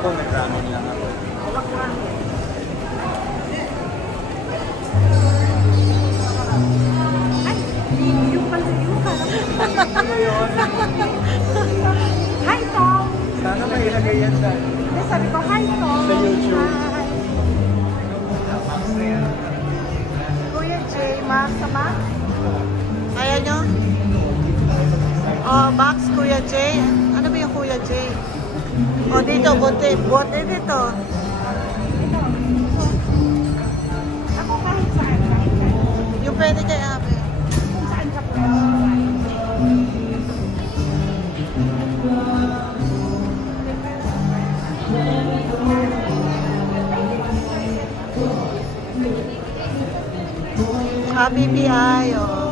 ako, nag-ramen lang ako. Wala ko ramen. Ay, yung pala yun. Hi, Tom! Sana may ilagay yan sa... Hindi, sabi ko, hi, Tom! Sa YouTube. Hi! Kuya Jay, Max, sama? Kaya nyo? Oh, Max, Kuya Jay. Ano ba yung Kuya Jay? Oh, dito, bote dito. Ako kahit saan. Yung pwede kay Abe. Kung saan ka pwede. BPI, oh.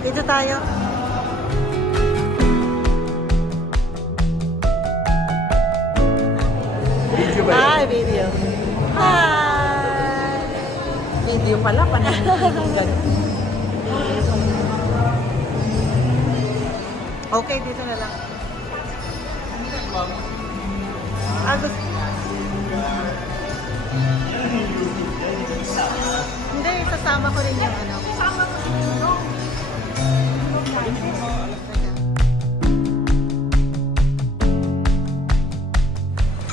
Dito tayo. Video ba? Hi, video. Hi! Video pala, panahon. Okay, dito na lang. Hindi, sasama ko rin yung ano. Sasama ko rin yung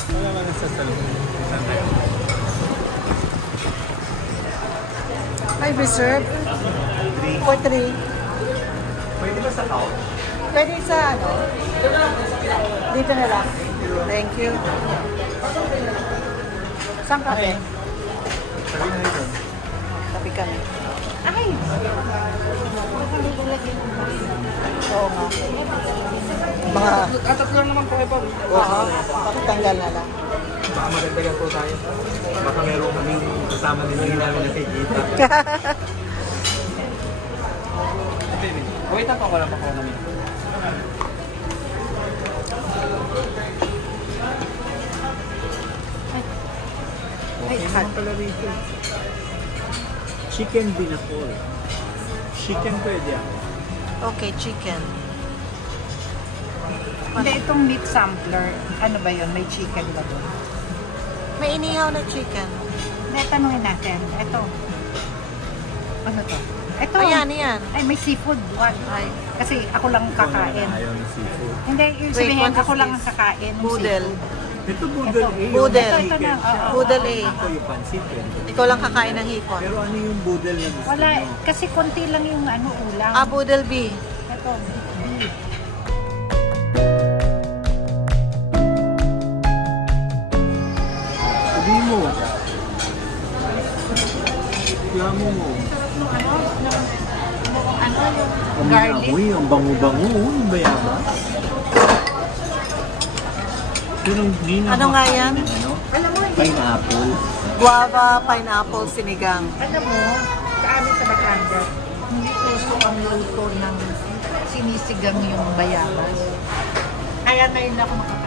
Wala man sa salon. Saan tayo? May reserve. For 3. Pwede ba sa couch? Pwede sa ano? Dito na lang. Thank you. Saan kape? Sabi na rin. Tabi kami. Ay! Oo nga. Mga... Atat lang naman po ito. Oo. Pakitanggal na lang. Baka magagdagan po tayo. Baka meron kaming kasama din yung namin na kikita. Wait, ako lang ako namin. Ay, hot. Pala rito. Chicken binakol. Chicken pwede ako. Okay, chicken. Hindi, itong meat sampler, ano ba yun? May chicken ba doon? May inihaw na chicken. May tanungin natin. Ito. Ano to? Ito. Ayan, ayan. Ay, may seafood. One. Ay. Kasi ako lang kakain. Ayaw ng seafood. Hindi, yung Wait, sabihin, what is ako lang ang this? kakain. ng Boodle. seafood. Ito boodle Ito. eh. Boodle. Yung Ito na, chicken siya. oo. Boodle eh. Ako yung pansit eh. Ikaw lang kakain ng hipon. Pero ano yung boodle na gusto Wala, nyo? kasi konti lang yung ano, ulam. Ah, boodle B. Ito, beef. Sabi mo. Reklamo mo. Ano, garlic. Uy, ang bango-bango. Yung bayaba. Pero hindi na Ano nga yan? Ano? Alam mo, hindi. Pineapple. Guava, pineapple, sinigang. Alam mo, sa amin sa Batangas, hindi uso ang luto ng sinisigang yung bayabas. Kaya ngayon ako makakakain.